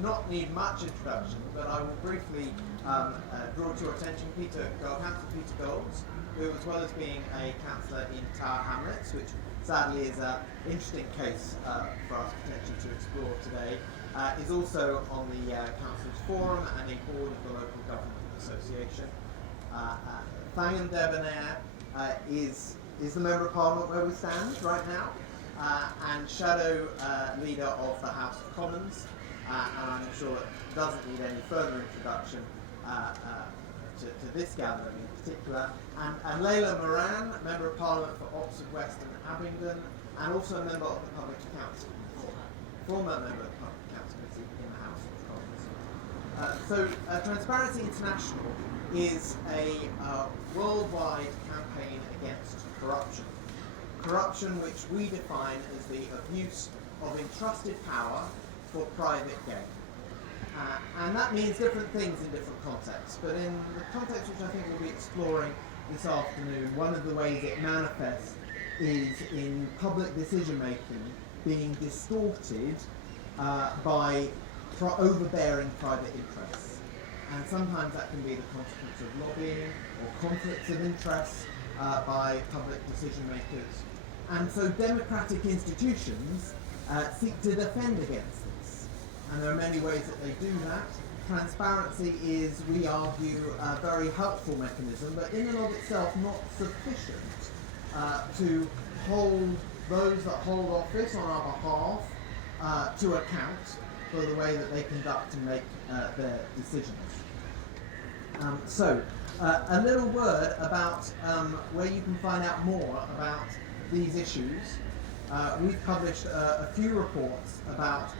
do not need much introduction, but I will briefly draw to your attention Councillor Peter Golds, who, as well as being a councillor in Tower Hamlets, which sadly is an interesting case for us potentially to explore today, is also on the Councillors Forum and a board of the Local Government Association. Thangam Debbonaire is the Member of Parliament where we stand right now, and Shadow Leader of the House of Commons, and I'm sure it doesn't need any further introduction to this gathering in particular, and Layla Moran, Member of Parliament for Oxford West and Abingdon, and also a member of the Public Accounts Committee, former member of the Public Accounts Committee in the House of Commons. Transparency International is a worldwide campaign against corruption. Corruption which we define as the abuse of entrusted power for private gain. And that means different things in different contexts, but in the context which I think we'll be exploring this afternoon, one of the ways it manifests is in public decision making being distorted by overbearing private interests. And sometimes that can be the consequence of lobbying or conflicts of interest by public decision makers. And so democratic institutions seek to defend against this. And there are many ways that they do that. Transparency is, we argue, a very helpful mechanism, but in and of itself not sufficient to hold those that hold office on our behalf to account for the way that they conduct and make their decisions. A little word about where you can find out more about these issues. We've published a few reports about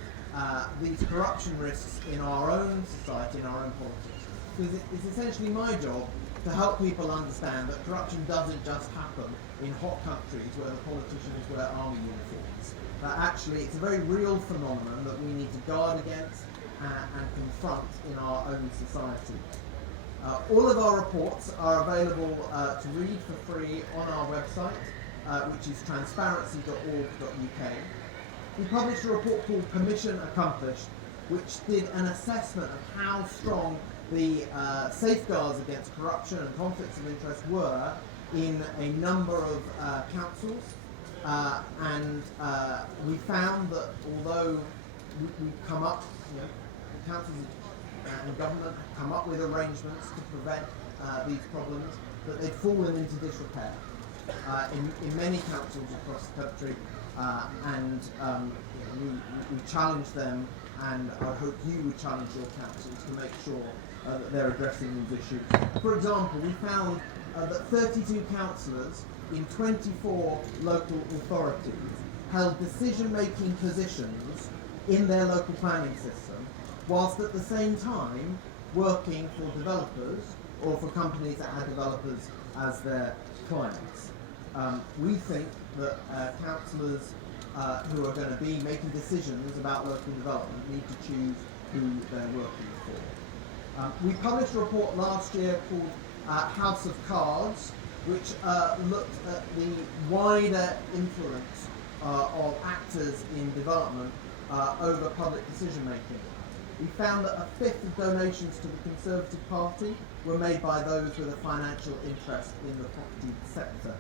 these corruption risks in our own society, in our own politics. Because it's essentially my job to help people understand that corruption doesn't just happen in hot countries where the politicians wear army uniforms. That actually it's a very real phenomenon that we need to guard against and confront in our own society. All of our reports are available to read for free on our website, which is transparency.org.uk. We published a report called Permission Accomplished, which did an assessment of how strong the safeguards against corruption and conflicts of interest were in a number of councils, and we found that although we've come up, the councils and government have come up with arrangements to prevent these problems, that they've fallen into disrepair in many councils across the country, and we challenge them, and I hope you would challenge your councils to make sure that they're addressing these issues. For example, we found that 32 councillors in 24 local authorities held decision-making positions in their local planning system, whilst at the same time working for developers or for companies that had developers as their clients. We think that councillors who are going to be making decisions about local development need to choose who they're working for. We published a report last year called House of Cards, which looked at the wider influence of actors in development over public decision making. We found that a fifth of donations to the Conservative Party were made by those with a financial interest in the property sector.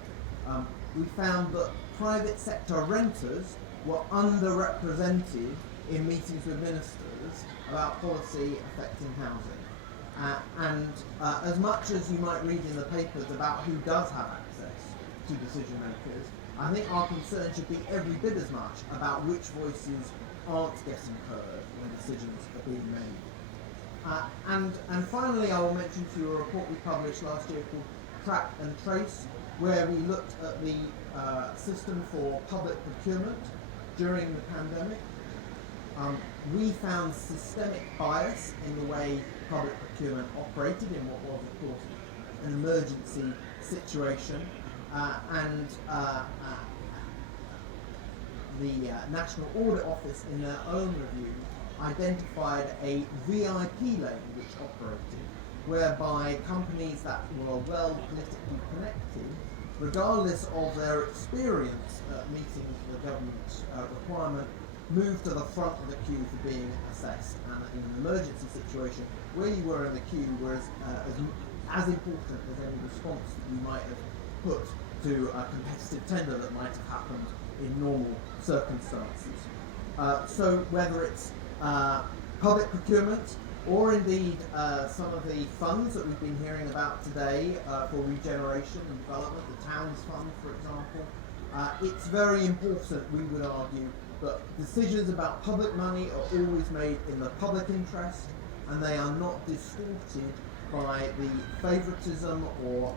We found that private sector renters were underrepresented in meetings with ministers about policy affecting housing. And as much as you might read in the papers about who does have access to decision makers, I think our concern should be every bit as much about which voices aren't getting heard when decisions are being made. And finally, I will mention to you a report we published last year called Track and Trace, where we looked at the system for public procurement during the pandemic. We found systemic bias in the way public procurement operated in what was, of course, an emergency situation, and the National Audit Office, in their own review, identified a VIP lane which operated, whereby companies that were well politically connected, regardless of their experience meeting the government's requirement, move to the front of the queue for being assessed, and in an emergency situation, where you were in the queue was as important as any response that you might have put to a competitive tender that might have happened in normal circumstances. So whether it's public procurement, or indeed some of the funds that we've been hearing about today for regeneration and development, the Towns Fund, for example, it's very important, we would argue, that decisions about public money are always made in the public interest, and they are not distorted by the favouritism or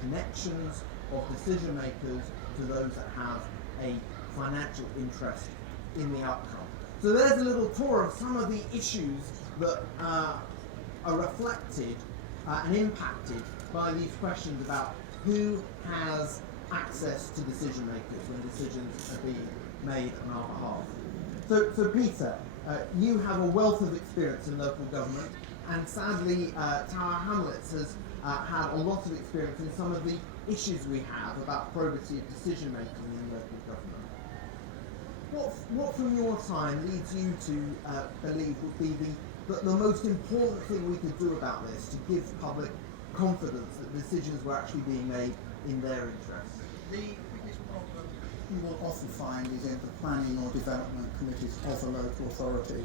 connections of decision makers to those that have a financial interest in the outcome. So there's a little tour of some of the issues that are reflected and impacted by these questions about who has access to decision makers when decisions are being made on our behalf. So Peter, you have a wealth of experience in local government, and sadly Tower Hamlets has had a lot of experience in some of the issues we have about probity of decision making in local government. What from your time leads you to believe would be the most important thing we could do about this to give public confidence that decisions were actually being made in their interest? The biggest problem you will often find is in the planning or development committees of a local authority.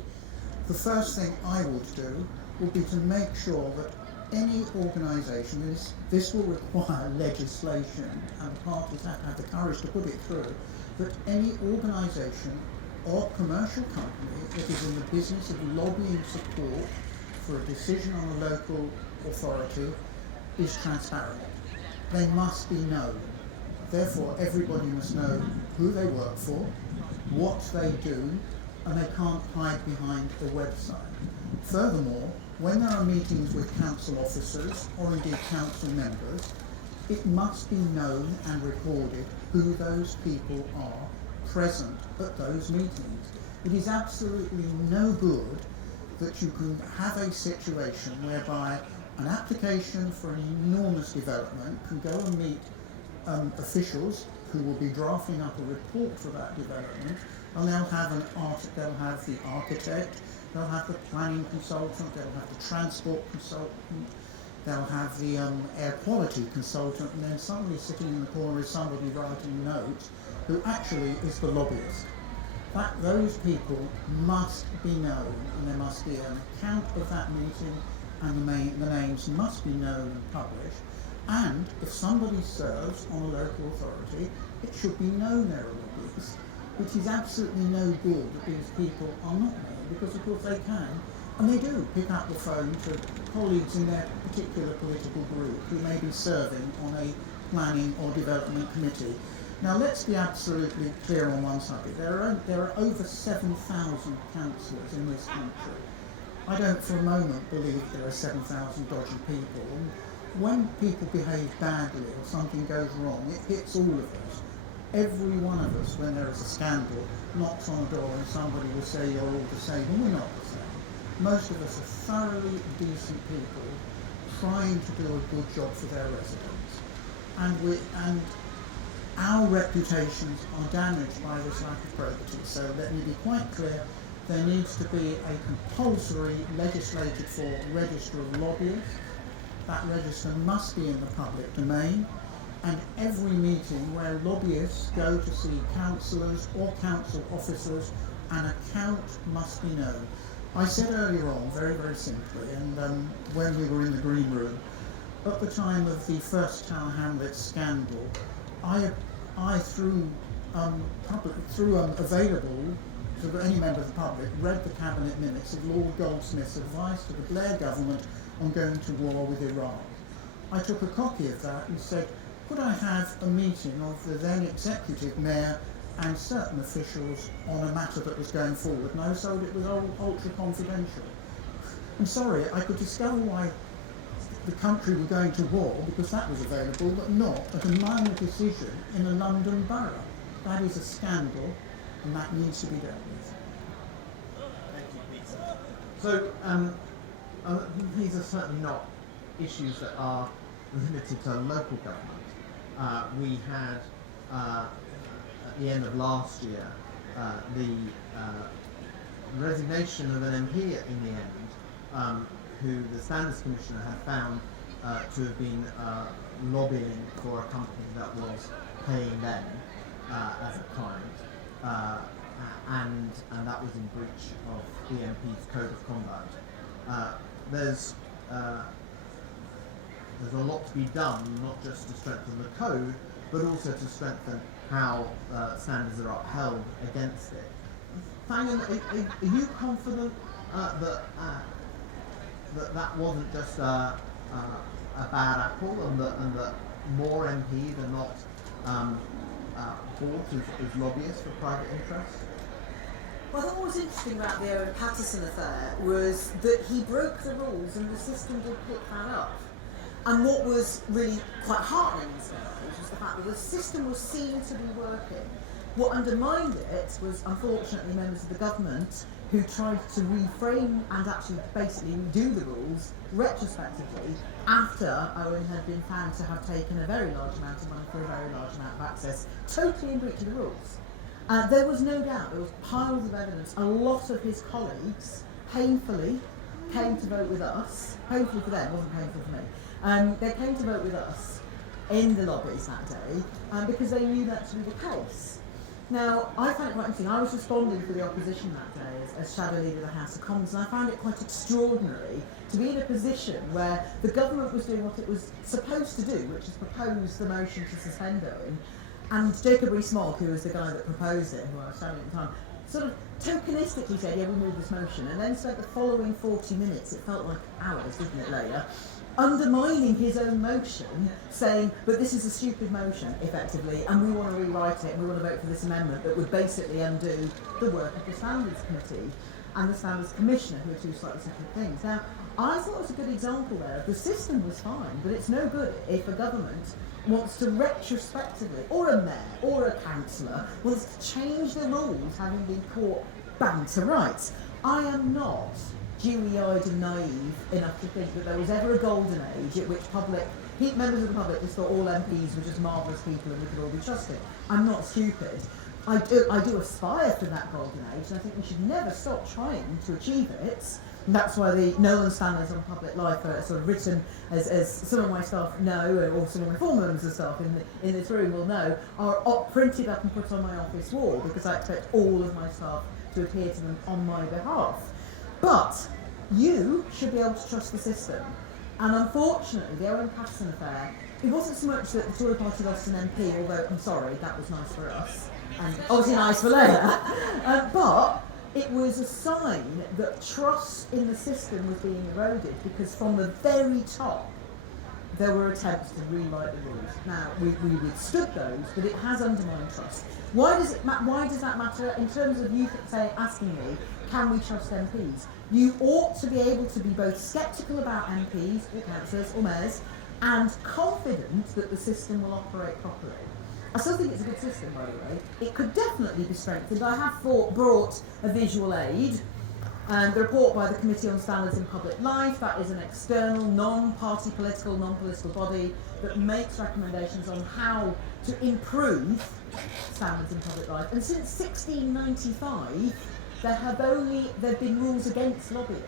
The first thing I would do would be to make sure that any organisation, this will require legislation, and parties have to have the courage to put it through, that any organisation or commercial company that is in the business of lobbying support for a decision on a local authority is transparent. They must be known. Therefore, everybody must know who they work for, what they do, and they can't hide behind a website. Furthermore, when there are meetings with council officers or indeed council members, it must be known and recorded who those people are present at those meetings. It is absolutely no good that you can have a situation whereby an application for an enormous development can go and meet officials who will be drafting up a report for that development, and they'll have the architect, they'll have the planning consultant, they'll have the transport consultant, they'll have the air quality consultant, and then somebody sitting in the corner is somebody writing notes who actually is the lobbyist. Those people must be known, and there must be an account of that meeting, and the names must be known and published. And if somebody serves on a local authority, it should be known they're a lobbyist, which is absolutely no good that these people are not known, because of course they can, and they do pick up the phone to colleagues in their particular political group who may be serving on a planning or development committee. Now let's be absolutely clear on one subject. There are over 7,000 councillors in this country. I don't for a moment believe there are 7,000 dodgy people. And when people behave badly or something goes wrong, it hits all of us. Every one of us, when there is a scandal, knocks on a door and somebody will say you're all the same, and we're not the same. Most of us are thoroughly decent people trying to do a good job for their residents. And our reputations are damaged by this lack of probity. So let me be quite clear, there needs to be a compulsory legislated for register of lobbyists. That register must be in the public domain, and every meeting where lobbyists go to see councillors or council officers, an account must be known. I said earlier on, very, very simply, and when we were in the green room, at the time of the first Tower Hamlets scandal, I through available to any member of the public, read the cabinet minutes of Lord Goldsmith's advice to the Blair government on going to war with Iraq. I took a copy of that and said, could I have a meeting of the then executive mayor and certain officials on a matter that was going forward? And I was told it was ultra confidential. I'm sorry, I could discover why the country were going to war because that was available, but not at a minor decision in a London borough. That is a scandal, and that needs to be dealt with. Thank you, Peter. So these are certainly not issues that are limited to local government. We had, at the end of last year, the resignation of an MP in the end, who the Standards Commissioner had found to have been lobbying for a company that was paying them as a client, and that was in breach of the MP's code of conduct. There's a lot to be done, not just to strengthen the code, but also to strengthen how standards are upheld against it. Thangam, are you confident that wasn't just a bad apple, and that more MPs are not bought as lobbyists for private interests? Well, I thought what was interesting about the Owen Paterson affair was that he broke the rules and the system did pick that up. And what was really quite heartening in some ways was the fact that the system was seen to be working. What undermined it was, unfortunately, members of the government who tried to reframe and actually basically redo the rules retrospectively after Owen had been found to have taken a very large amount of money for a very large amount of access, totally in breach of the rules. There was no doubt, there was piles of evidence. A lot of his colleagues painfully came to vote with us. Painfully for them, it wasn't painful for me. They came to vote with us in the lobbies that day because they knew that to be the case. Now, I found it quite interesting. I was responding for the opposition that day as Shadow Leader of the House of Commons, and I found it quite extraordinary to be in a position where the government was doing what it was supposed to do, which is propose the motion to suspend Owen, and Jacob Rees-Mogg, who was the guy that proposed it, who I was shadowing at the time, sort of tokenistically said, yeah, we move this motion, and then spent the following 40 minutes, it felt like hours, didn't it, Layla, undermining his own motion, saying, but this is a stupid motion, effectively, and we want to rewrite it, and we want to vote for this amendment that would basically undo the work of the Standards Committee and the Standards Commissioner, who are two slightly separate things. Now, I thought it was a good example there. The system was fine, but it's no good if a government wants to retrospectively, or a mayor, or a councillor, wants to change the rules having been caught bang to rights. I am not dewy-eyed and naive enough to think that there was ever a golden age at which members of the public just thought all MPs were just marvellous people and we could all be trusted. I'm not stupid. I do aspire for that golden age, and I think we should never stop trying to achieve it. And that's why the Nolan standards on public life are sort of written, as some of my staff know, or some of my former members of staff in this room will know, are printed up and put on my office wall, because I expect all of my staff to adhere to them on my behalf. But you should be able to trust the system. And unfortunately, the Owen Paterson affair, it wasn't so much that the Tory party lost an MP, although I'm sorry, that was nice for us, and obviously nice for Layla, but it was a sign that trust in the system was being eroded, because from the very top, there were attempts to rewrite the rules. Now, we withstood those, but it has undermined trust. Why does that matter? In terms of you asking me, can we trust MPs? You ought to be able to be both sceptical about MPs, or councillors, or mayors, and confident that the system will operate properly. I still think it's a good system, by the way. It could definitely be strengthened. I have brought a visual aid, the report by the Committee on Standards in Public Life. That is an external, non-party political, non-political body that makes recommendations on how to improve standards in public life. And since 1695, there have been rules against lobbying.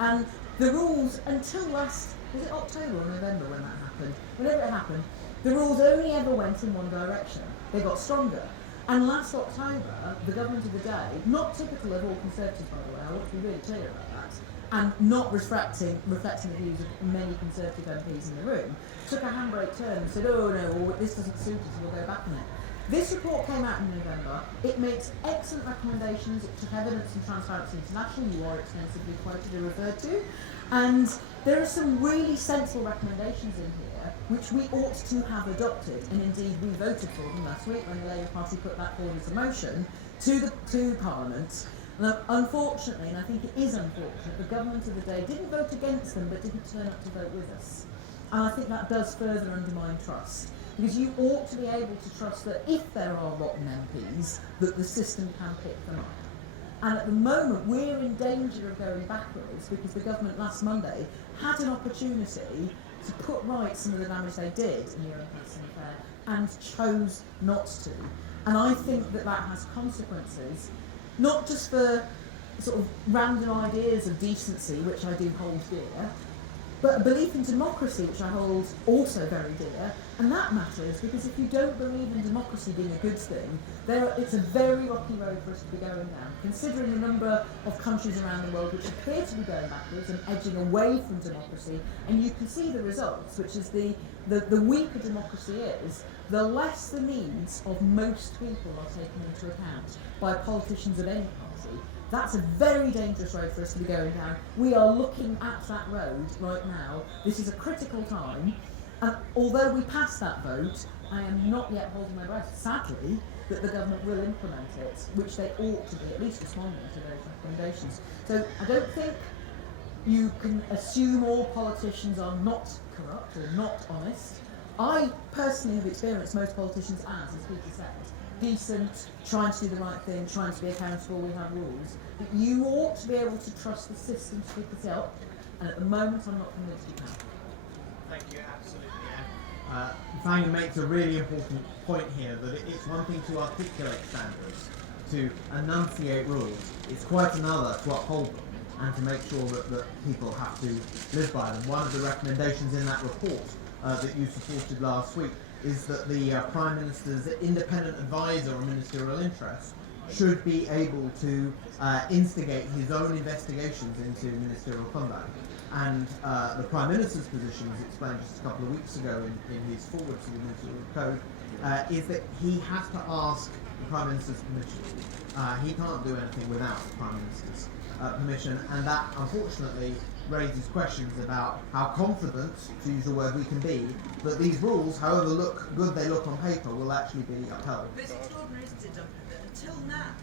And the rules, until last, was it October or November when that happened? Whenever it happened, the rules only ever went in one direction. They got stronger. And last October, the government of the day, not typical of all Conservatives, by the way, I want to be really clear about that, and not reflecting the views of many Conservative MPs in the room, took a handbrake turn and said, oh no, well, this doesn't suit us, we'll go back on it. This report came out in November. It makes excellent recommendations. It took Evidence and Transparency International, you are extensively quoted and referred to, and there are some really sensible recommendations in here which we ought to have adopted, and indeed we voted for them last week when the Labour Party put that forward as a motion to Parliament. And unfortunately, and I think it is unfortunate, the government of the day didn't vote against them but didn't turn up to vote with us. And I think that does further undermine trust. Because you ought to be able to trust that if there are rotten MPs, that the system can pick them up. And at the moment, we're in danger of going backwards because the government last Monday had an opportunity to put right some of the damage they did in the Owen Paterson affair and chose not to. And I think that that has consequences, not just for sort of random ideas of decency, which I do hold dear, but a belief in democracy, which I hold also very dear, and that matters because if you don't believe in democracy being a good thing, it's a very rocky road for us to be going down, considering the number of countries around the world which appear to be going backwards and edging away from democracy, and you can see the results, which is the weaker democracy is, the less the needs of most people are taken into account by politicians of any party. That's a very dangerous road for us to be going down. We are looking at that road right now. This is a critical time. And although we passed that vote, I am not yet holding my breath, sadly, that the government will implement it, which they ought to be, at least responding to those recommendations. So I don't think you can assume all politicians are not corrupt or not honest. I personally have experienced most politicians as Peter said, decent, trying to do the right thing, trying to be accountable, we have rules. But you ought to be able to trust the system to pick it up, and at the moment I'm not convinced you can. Thank you, absolutely. Thangam makes a really important point here, that it's one thing to articulate standards, to enunciate rules. It's quite another to uphold them and to make sure that people have to live by them. One of the recommendations in that report that you supported last week is that the Prime Minister's independent advisor on ministerial interest should be able to instigate his own investigations into ministerial conduct. And the Prime Minister's position, as explained just a couple of weeks ago in his forward to the Ministerial Code, is that he has to ask the Prime Minister's permission. He can't do anything without the Prime Minister's permission, and that unfortunately raises questions about how confident, to use a word, we can be that these rules, however good they look on paper, will actually be upheld. But it's extraordinary, isn't it, Duncan, that until now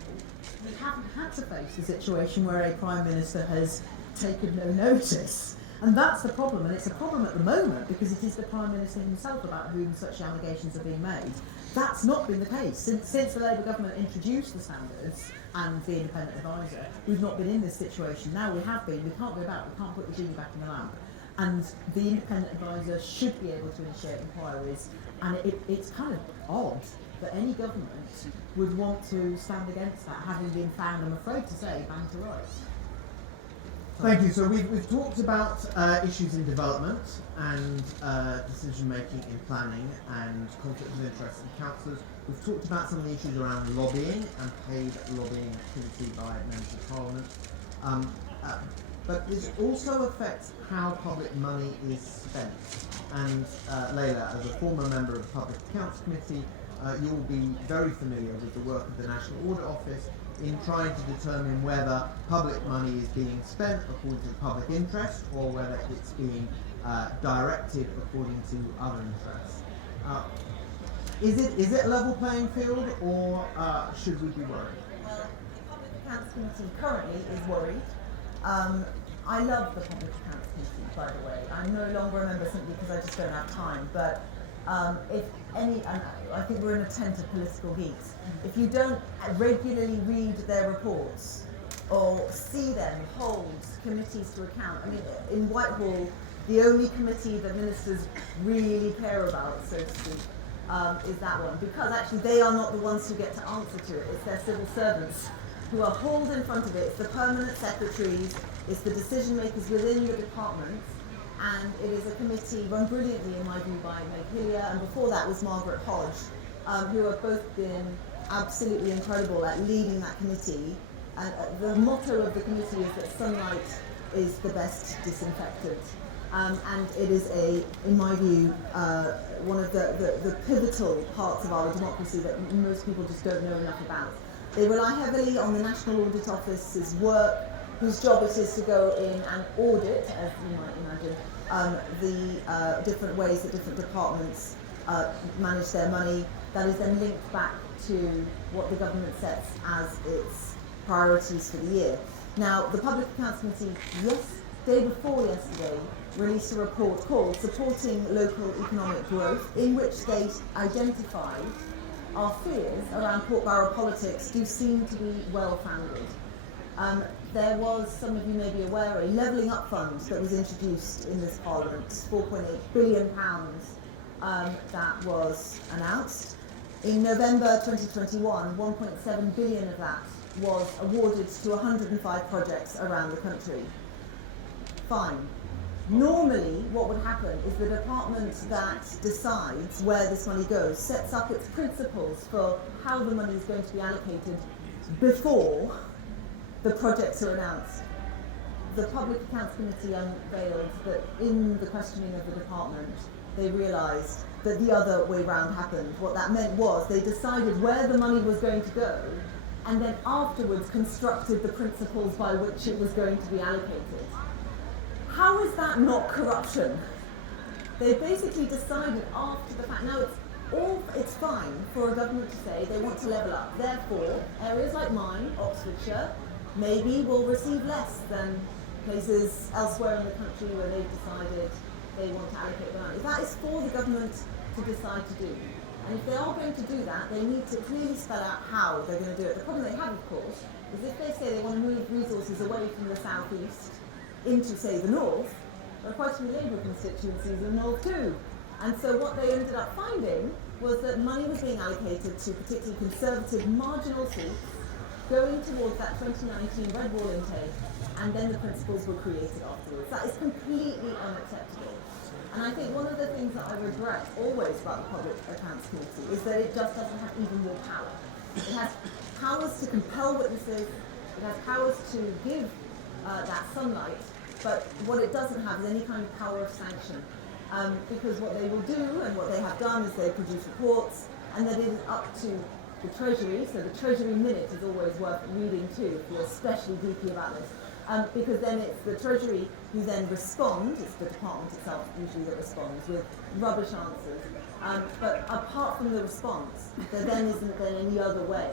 We haven't had to face a situation where a Prime Minister has taken no notice. And that's the problem, and it's a problem at the moment because it is the Prime Minister himself about whom such allegations are being made. That's not been the case. Since the Labour government introduced the standards and the independent advisor, we've not been in this situation. Now we have been, we can't go back, we can't put the genie back in the lamp. And the independent advisor should be able to initiate inquiries, and it's kind of odd that any government would want to stand against that, having been found, I'm afraid to say, bang to rights. Thank you. So we've talked about issues in development and decision making in planning and conflict of interest in councillors. We've talked about some of the issues around lobbying and paid lobbying activity by members of Parliament. But this also affects how public money is spent. And Layla, as a former member of the Public Accounts Committee, you'll be very familiar with the work of the National Audit Office in trying to determine whether public money is being spent according to public interest or whether it's being directed according to other interests. Is it a level playing field, or should we be worried? Well, the Public Accounts Committee currently is worried. I love the Public Accounts Committee, by the way. I'm no longer a member simply because I just don't have time, but if any, and I think we're in a tent of political geeks, if you don't regularly read their reports or see them hold committees to account, I mean, in Whitehall, the only committee that ministers really care about, so to speak, is that one, because actually they are not the ones who get to answer to it, it's their civil servants who are hauled in front of it. It's the permanent secretaries, it's the decision makers within the departments, and it is a committee run brilliantly, in my view, by Cllr, and before that was Margaret Hodge, who have both been absolutely incredible at leading that committee. And the motto of the committee is that sunlight is the best disinfectant. And it is in my view, one of the pivotal parts of our democracy that most people just don't know enough about. They rely heavily on the National Audit Office's work, whose job it is to go in and audit, as you might imagine, the different ways that different departments manage their money. That is then linked back to what the government sets as its priorities for the year. Now, the Public Accounts Committee, day before yesterday, released a report called Supporting Local Economic Growth, in which they identified our fears around pork barrel politics do seem to be well-founded. There was, some of you may be aware, a levelling up fund that was introduced in this Parliament, £4.8 billion that was announced. In November 2021, 1.7 billion of that was awarded to 105 projects around the country. Fine. Normally, what would happen is the department that decides where this money goes sets up its principles for how the money is going to be allocated before the projects are announced. The Public Accounts Committee unveiled that in the questioning of the department, they realised that the other way round happened. What that meant was they decided where the money was going to go and then afterwards constructed the principles by which it was going to be allocated. How is that not corruption? They basically decided after the fact. Now it's fine for a government to say they want to level up. Therefore, areas like mine, Oxfordshire, maybe will receive less than places elsewhere in the country where they've decided they want to allocate the money. That is for the government to decide to do. And if they are going to do that, they need to clearly spell out how they're going to do it. The problem they have, of course, is if they say they want to move resources away from the southeast into, say, the north, there are quite a few Labour constituencies in the north too. And so what they ended up finding was that money was being allocated to particularly conservative marginal seats going towards that 2019 Red Wall intake, and then the principles were created afterwards. That is completely unacceptable. And I think one of the things that I regret always about the Public Accounts Committee is that it just doesn't have even more power. It has powers to compel witnesses, it has powers to give that sunlight, but what it doesn't have is any kind of power of sanction. Because what they will do and what they have done is they produce reports, and then it is up to the Treasury, so the Treasury Minute is always worth reading too if you're especially deeply about this, because then it's the Treasury who then respond, it's the department itself usually that responds with rubbish answers, but apart from the response, there then isn't then any other way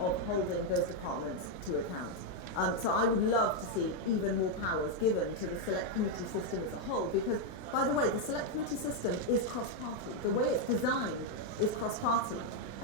of holding those departments to account. So I would love to see even more powers given to the Select Committee system as a whole, because, by the way, the Select Committee system is cross-party. The way it's designed is cross-party.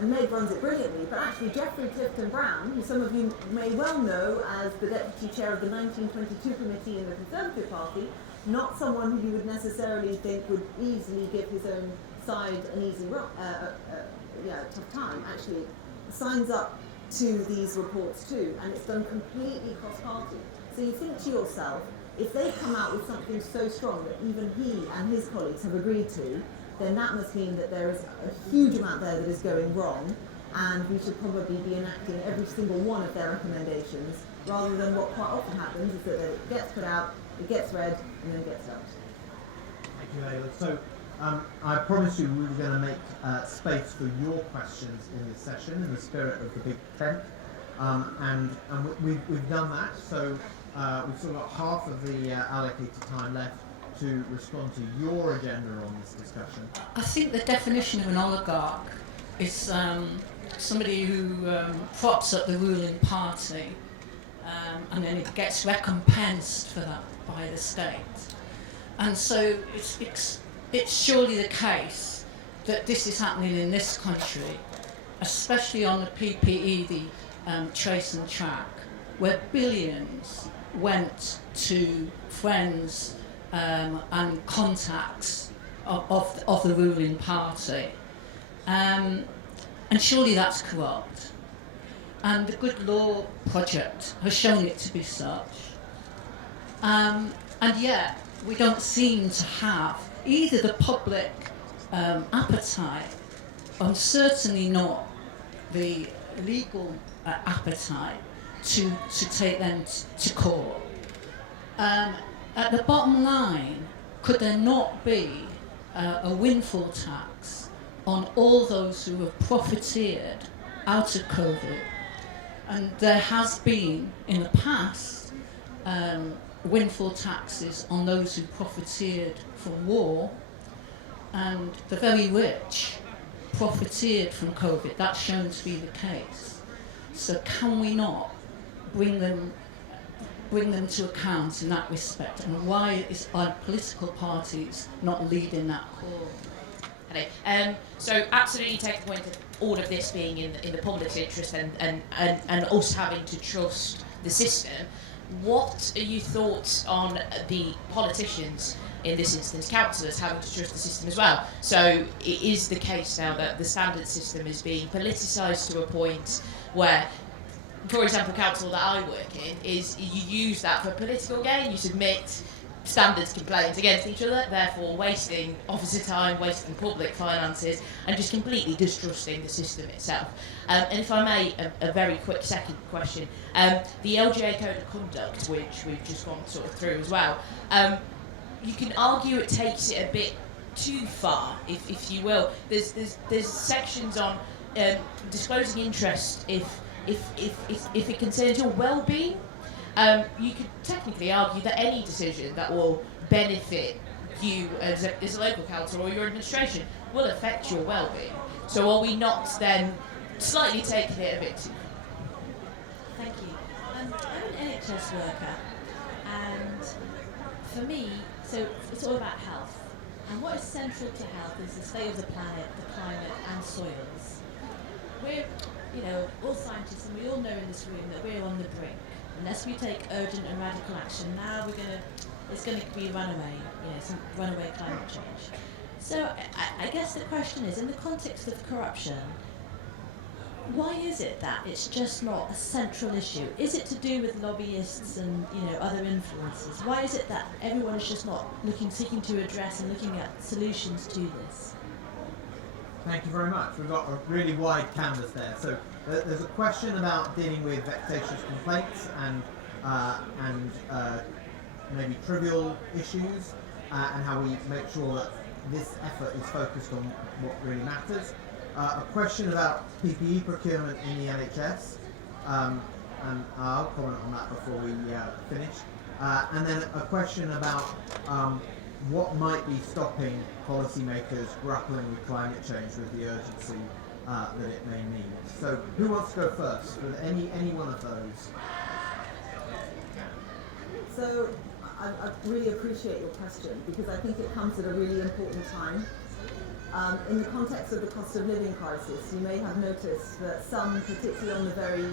And Meg runs it brilliantly, but actually Geoffrey Clifton-Brown, who some of you may well know as the Deputy Chair of the 1922 Committee in the Conservative Party, not someone who you would necessarily think would easily give his own side an easy tough time, actually signs up to these reports too, and it's done completely cross-party. So you think to yourself, if they come out with something so strong that even he and his colleagues have agreed to, then that must mean that there is a huge amount there that is going wrong, and we should probably be enacting every single one of their recommendations, rather than what quite often happens is that it gets put out, it gets read, and then gets dumped. Thank you, Layla. So I promised you we were going to make space for your questions in this session, in the spirit of the Big Tent, and we've done that. So we've still got half of the allocated time left to respond to your agenda on this discussion. I think the definition of an oligarch is somebody who props up the ruling party and then it gets recompensed for that by the state. And so it's surely the case that this is happening in this country, especially on the PPE, the trace and track, where billions went to friends and contacts of the ruling party. And surely that's corrupt. And the Good Law Project has shown it to be such. And yet, we don't seem to have either the public appetite, or certainly not the legal appetite to take them to court. At the bottom line, could there not be a windfall tax on all those who have profiteered out of COVID? And there has been, in the past, windfall taxes on those who profiteered from war, and the very rich profiteered from COVID. That's shown to be the case. So can we not bring them to account in that respect, and why are political parties not leading that cause? Hello. So absolutely take the point of all of this being in the public's interest and us having to trust the system. What are your thoughts on the politicians in this instance, councillors having to trust the system as well. So it is the case now that the standard system is being politicised to a point where, for example, council that I work in, is you use that for political gain. You submit standards complaints against each other, therefore wasting officer time, wasting public finances, and just completely distrusting the system itself. And if I may, a very quick second question. The LGA Code of Conduct, which we've just gone sort of through as well, you can argue it takes it a bit too far, if you will. There's sections on disclosing interest if it concerns your well-being. You could technically argue that any decision that will benefit you as a local council or your administration will affect your well-being. So are we not then slightly taking it a bit too far? Thank you. I'm an NHS worker, and for me, so it's all about health. And what is central to health is the state of the planet, the climate, and soils. We're, all scientists, and we all know in this room that we're on the brink. Unless we take urgent and radical action, now it's going to be runaway, some runaway climate change. So I guess the question is, in the context of corruption, why is it that it's just not a central issue? Is it to do with lobbyists and other influences? Why is it that everyone is just not seeking to address and looking at solutions to this? Thank you very much. We've got a really wide canvas there. So there's a question about dealing with vexatious complaints and maybe trivial issues, and how we make sure that this effort is focused on what really matters. A question about PPE procurement in the NHS, and I'll comment on that before we finish. And then a question about what might be stopping policymakers grappling with climate change with the urgency that it may need. So who wants to go first with any one of those? So I really appreciate your question, because I think it comes at a really important time. In the context of the cost of living crisis, you may have noticed that some, particularly on the very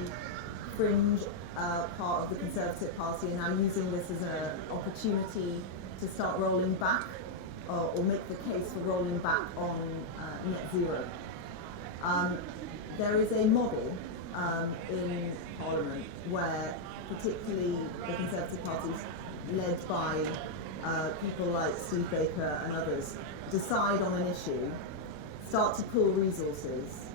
fringe part of the Conservative Party, are now using this as an opportunity to start rolling back or make the case for rolling back on net zero. There is a model in Parliament where particularly the Conservative Party, led by people like Steve Baker and others, decide on an issue, start to pool resources,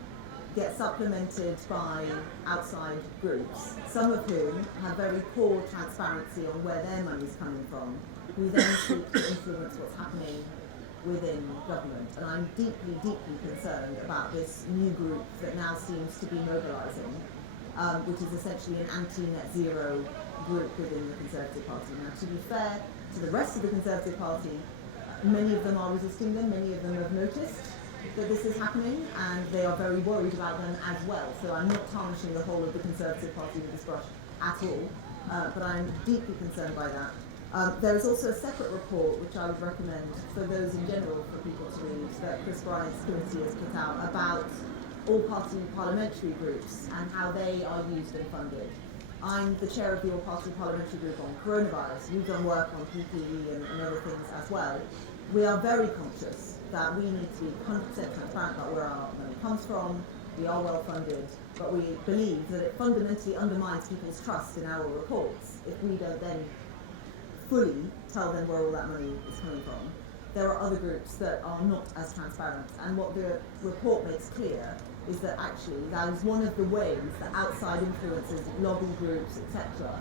get supplemented by outside groups, some of whom have very poor transparency on where their money is coming from, who then seek to influence what's happening within government. And I'm deeply, deeply concerned about this new group that now seems to be mobilising, which is essentially an anti-net zero group within the Conservative Party. Now, to be fair to the rest of the Conservative Party, many of them are resisting them, many of them have noticed that this is happening, and they are very worried about them as well. So I'm not tarnishing the whole of the Conservative Party with this brush at all, but I'm deeply concerned by that. There is also a separate report which I would recommend for those in general for people to read, that Chris Bryant's committee has put out about all-party parliamentary groups and how they are used and funded. I'm the chair of the all-party parliamentary group on coronavirus. We've done work on PPE and other things as well. We are very conscious that we need to be 100% transparent about where our money comes from. We are well funded, but we believe that it fundamentally undermines people's trust in our reports if we don't then fully tell them where all that money is coming from. There are other groups that are not as transparent, and what the report makes clear is that actually that is one of the ways that outside influencers, lobby groups, etc.,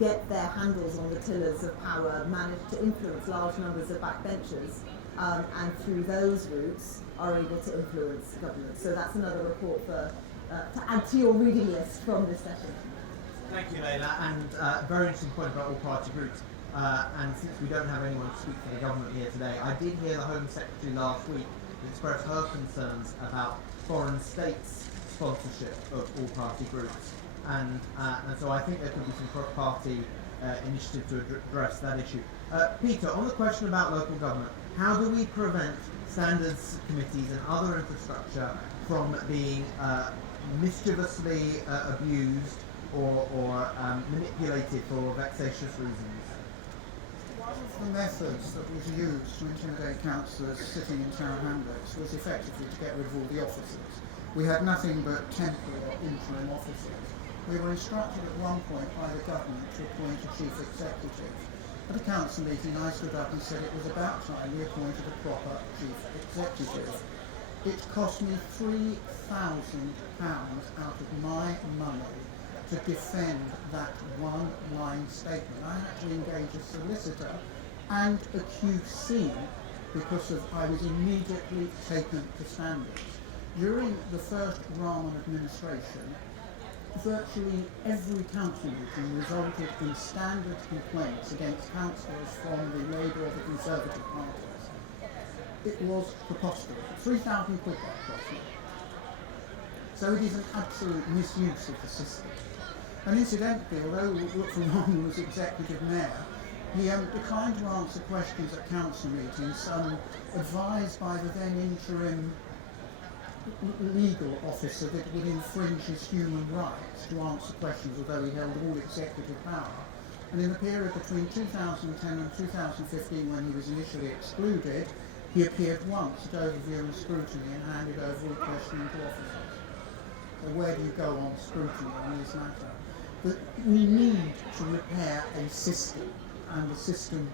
get their handles on the tillers of power, manage to influence large numbers of backbenchers, and through those routes are able to influence government. So that's another report for to add to your reading list from this session. Thank you, Layla, and very interesting point about all-party groups. And since we don't have anyone to speak for the government here today, I did hear the Home Secretary last week express her concerns about foreign states' sponsorship of all-party groups, and so I think there could be some cross-party initiative to address that issue. Peter, on the question about local government, how do we prevent standards committees and other infrastructure from being mischievously abused or manipulated for vexatious reasons? the methods that was used to intimidate councillors sitting in town hamlets was effectively to get rid of all the officers. We had nothing but temporary or interim officers. We were instructed at one point by the government to appoint a chief executive. At a council meeting, I stood up and said it was about time we appointed a proper chief executive. It cost me £3,000 out of my money to defend that one-line statement. I had to engage a solicitor and a QC because I was immediately taken to standards. During the first Rahman administration, virtually every council meeting resulted in standard complaints against councillors from the Labour or the Conservative parties. It was preposterous. 3,000 quid that cost me. So it is an absolute misuse of the system. And incidentally, although Rahman was executive mayor, he declined to answer questions at council meetings, advised by the then interim legal officer that it would infringe his human rights to answer questions, although he held all executive power. And in the period between 2010 and 2015, when he was initially excluded, he appeared once at overview and scrutiny and handed over all questioning to officers. So where do you go on scrutiny on this matter? But we need to repair a system, and a system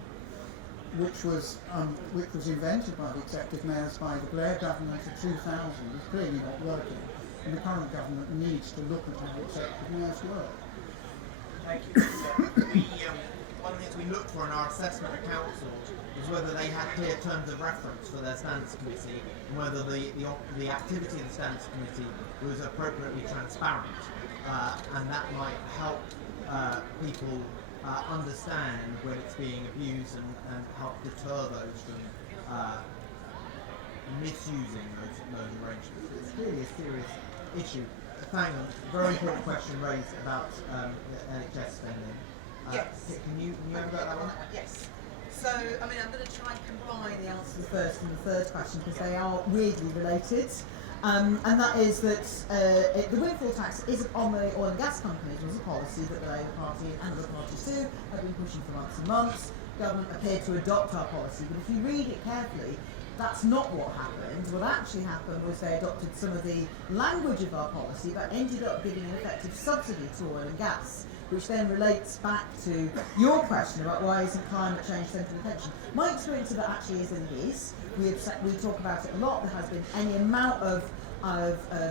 which was invented by the executive mayors by the Cllr government of 2000 is clearly not working, and the current government needs to look at how executive mayors work. Thank you. One of the things we looked for in our assessment of councils was whether they had clear terms of reference for their standards committee and whether the activity of the standards committee was appropriately transparent, and that might help people understand when it's being abused and help deter those from misusing those arrangements. It's clearly a serious issue. Thangam, very important question raised about the NHS spending. Yes. Can you have that one? Yes. So, I mean, I'm going to try and combine the answer to the first and the third question because they are weirdly related. And that is that the windfall tax is on the oil and gas companies was a policy that the Labour Party and other parties too have been pushing for months and months. Government appeared to adopt our policy, but if you read it carefully, that's not what happened. What actually happened was they adopted some of the language of our policy, but ended up giving an effective subsidy to oil and gas, which then relates back to your question about why isn't climate change central attention. My experience of it actually is that it is. We talk about it a lot. There has been any amount of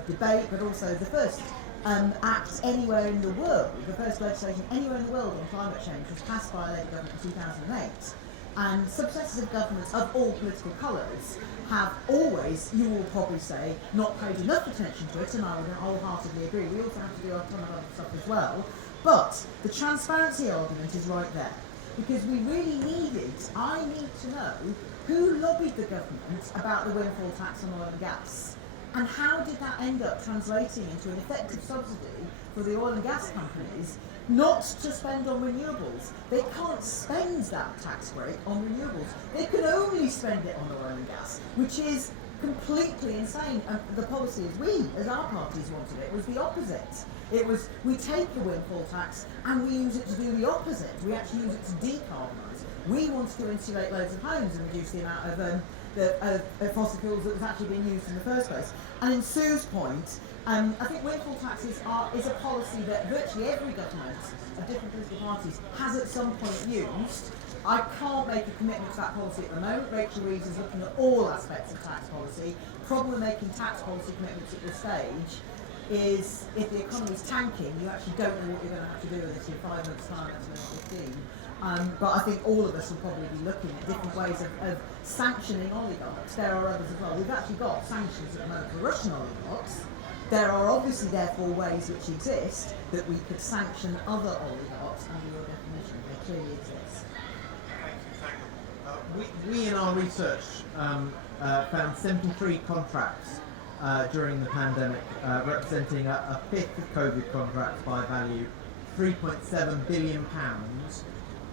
debate, but also the first act anywhere in the world, the first legislation anywhere in the world on climate change was passed by a Labour government in 2008. And successive governments of all political colours have always, you will probably say, not paid enough attention to it, and I would wholeheartedly agree. We also have to do a ton of other stuff as well. But the transparency argument is right there. Because we really I need to know who lobbied the government about the windfall tax on oil and gas. And how did that end up translating into an effective subsidy for the oil and gas companies not to spend on renewables? They can't spend that tax break on renewables. They can only spend it on oil and gas, which is completely insane. And the policy as our parties wanted it, was the opposite. It was, we take the windfall tax and we use it to do the opposite. We actually use it to decarbonise. We wanted to insulate loads of homes and reduce the amount of fossil fuels that was actually being used in the first place. And in Sue's point, I think windfall taxes is a policy that virtually every government of different political parties has at some point used. I can't make a commitment to that policy at the moment. Rachel Reeves is looking at all aspects of tax policy. Problem with making tax policy commitments at this stage is if the economy's tanking, you actually don't know what you're going to have to do with it in 5 months' time, that's 2015. But I think all of us will probably be looking at different ways of sanctioning oligarchs. There are others as well. We've actually got sanctions at the moment for Russian oligarchs. There are obviously therefore ways which exist that we could sanction other oligarchs under your definition. They clearly exist. We in our research found 73 contracts during the pandemic, representing a fifth of COVID contracts by value, £3.7 billion,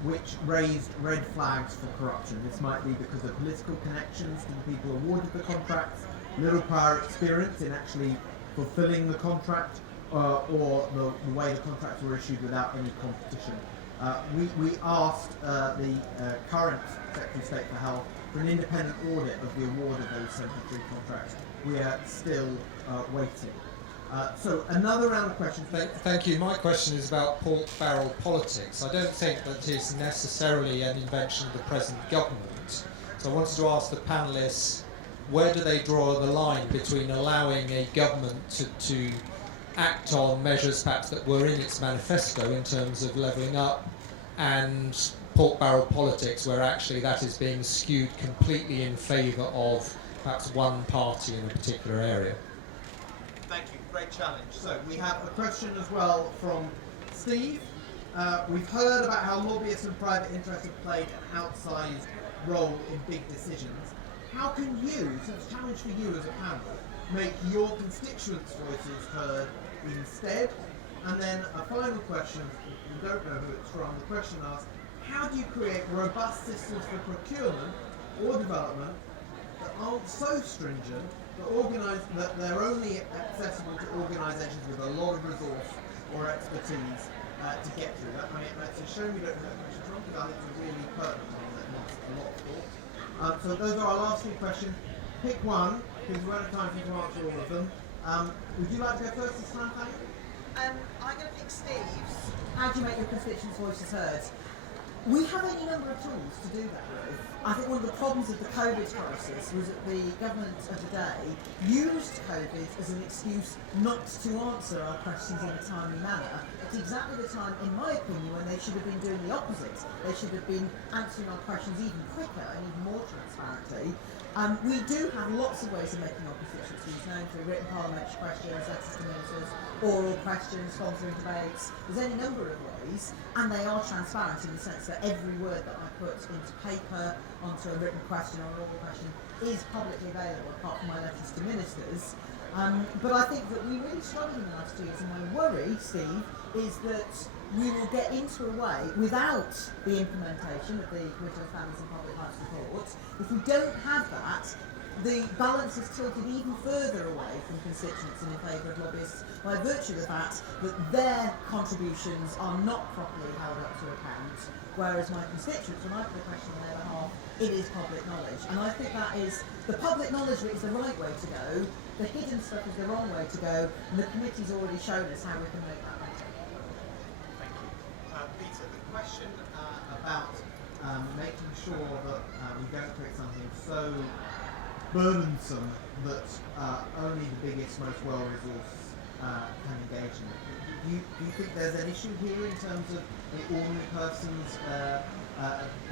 which raised red flags for corruption. This might be because of political connections to the people awarded the contracts, little prior experience in actually fulfilling the contract, or the way the contracts were issued without any competition. we asked the current Secretary of State for Health for an independent audit of the award of those 73 contracts. We are still waiting. So another round of questions. Thank you. My question is about pork barrel politics. I don't think that is necessarily an invention of the present government. So I wanted to ask the panellists, where do they draw the line between allowing a government to act on measures perhaps that were in its manifesto in terms of levelling up, and pork barrel politics where actually that is being skewed completely in favour of perhaps one party in a particular area? Thank you. Great challenge. So we have a question as well from Steve. We've heard about how lobbyists and private interests have played an outsized role in big decisions. How can you, so it's a challenge for you as a panel, make your constituents' voices heard instead? And then a final question, we don't know who it's from, the question asks, how do you create robust systems for procurement or development that aren't so stringent that they're only accessible to organisations with a lot of resource or expertise to get through that? I mean, it's a shame we don't have that question from, because I think it's a really pertinent one that needs a lot of thought. So those are our last three questions. Pick one, because we won't have time for you to answer all of them. Would you like to go first this time, Thangam? I'm going to pick Steve's. How do you make your constituents' voices heard? We have any number of tools to do that with. I think one of the problems of the COVID crisis was that the government of the day used COVID as an excuse not to answer our questions in a timely manner at exactly the time, in my opinion, when they should have been doing the opposite. They should have been answering our questions even quicker and even more transparently. We do have lots of ways of making our constituencies known through written parliamentary questions, letters to ministers, oral questions, sponsoring debates. There's any number of ways, and they are transparent in the sense that every word that I put into paper, onto a written question or an oral question, is publicly available, apart from my letters to ministers. But I think that we really struggled in the last 2 years, and my worry, Steve, is that we will get into a way, without the implementation of the Committee on Families and Public Rights report, if we don't have that, the balance is tilted even further away from constituents and in favour of lobbyists by virtue of the fact that their contributions are not properly held up to account, whereas my constituents, when I put a question on their behalf, it is public knowledge. And I think that is, the public knowledge is the right way to go, the hidden stuff is the wrong way to go, and the committee's already shown us how we can make that better. Thank you. Peter, the question about making sure that we don't create something so burdensome that only the biggest, most well-resourced can engage in it. Do you think there's an issue here in terms of the ordinary person's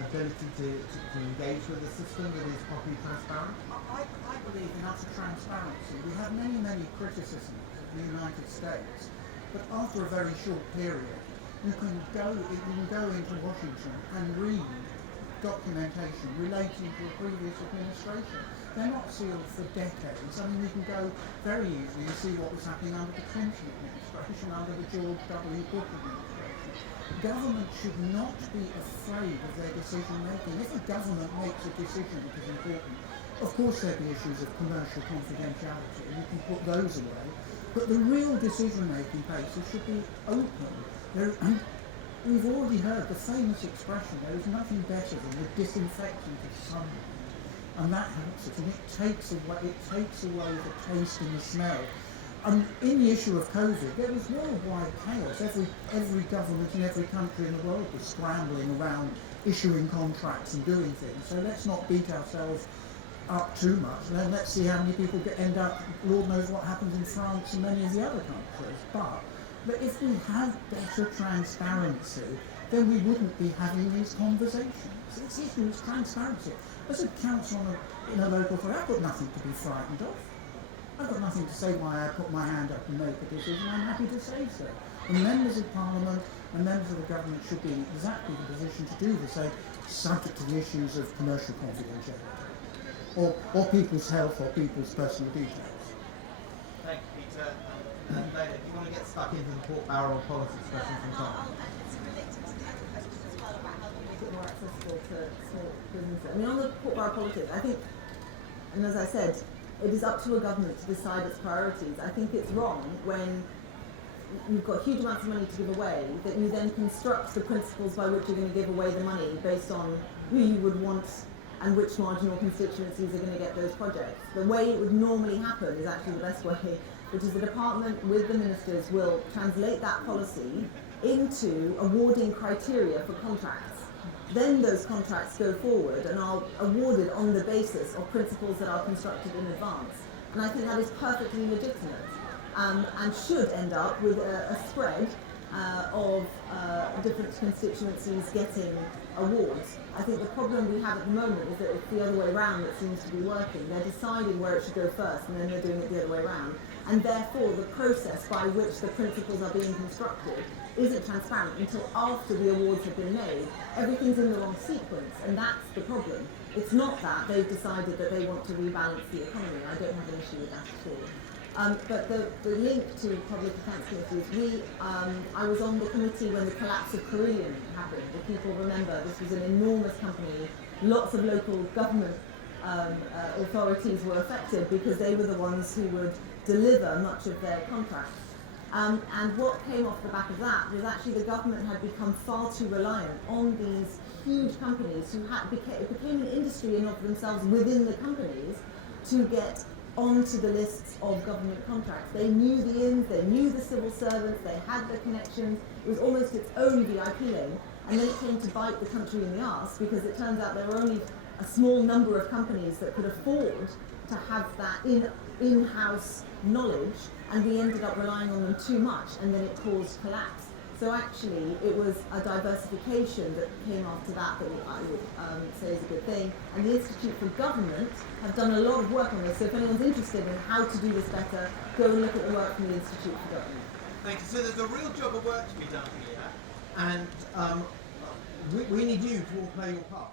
ability to engage with a system that is properly transparent? I believe in utter transparency. We have many criticisms of the United States, but after a very short period, you can go into Washington and read documentation relating to a previous administration. They're not sealed for decades. I mean, you can go very easily and see what was happening under the Clinton administration, under the George W. Bush administration. Government should not be afraid of their decision making. If a government makes a decision that is important, of course there'll be issues of commercial confidentiality, and you can put those away. But the real decision making places should be open. We've already heard the famous expression, there is nothing better than the disinfectant of sunlight. And that helps it, and it takes away the taste and the smell. And in the issue of COVID, there was worldwide chaos. Every government in every country in the world was scrambling around issuing contracts and doing things. So let's not beat ourselves up too much. And then let's see how many people end up, Lord knows what happens in France and many of the other countries. But if we had better transparency, then we wouldn't be having these conversations. It's the issue is transparency. As a councillor in a local authority, I've got nothing to be frightened of. I've got nothing to say why I put my hand up and make a decision. I'm happy to say so. And members of Parliament and members of the government should be in exactly the position to do the same, subject to the issues of commercial confidentiality, or people's health, or people's personal details. Thank you, Peter. Layla, if you want to get stuck into the pork barrel politics question from Tom. More accessible to small businesses. I mean, on the pork barrel politics, I think, and as I said, it is up to a government to decide its priorities. I think it's wrong when you've got huge amounts of money to give away, that you then construct the principles by which you're going to give away the money based on who you would want and which marginal constituencies are going to get those projects. The way it would normally happen is actually the best way, which is the department with the ministers will translate that policy into awarding criteria for contracts. Then those contracts go forward and are awarded on the basis of principles that are constructed in advance. And I think that is perfectly legitimate and should end up with a spread of different constituencies getting awards. I think the problem we have at the moment is that it's the other way around that seems to be working. They're deciding where it should go first and then they're doing it the other way around. And therefore the process by which the principles are being constructed isn't transparent until after the awards have been made. Everything's in the wrong sequence, and that's the problem. It's not that they've decided that they want to rebalance the economy. I don't have an issue with that at all. But the link to public accounts committees, I was on the committee when the collapse of Cllr happened. If people remember, this was an enormous company. Lots of local government authorities were affected because they were the ones who would deliver much of their contracts. And what came off the back of that was actually the government had become far too reliant on these huge companies who it became an industry in of themselves within the companies to get onto the lists of government contracts. They knew the ins, they knew the civil servants, they had the connections. It was almost its own VIP lane, and then it came to bite the country in the arse because it turns out there were only a small number of companies that could afford to have that in-house knowledge, and we ended up relying on them too much, and then it caused collapse. So actually, it was a diversification that came after that I would say is a good thing. And the Institute for Government have done a lot of work on this. So if anyone's interested in how to do this better, go and look at the work from the Institute for Government. Thank you. So there's a real job of work to be done here, and we need you to all play your part.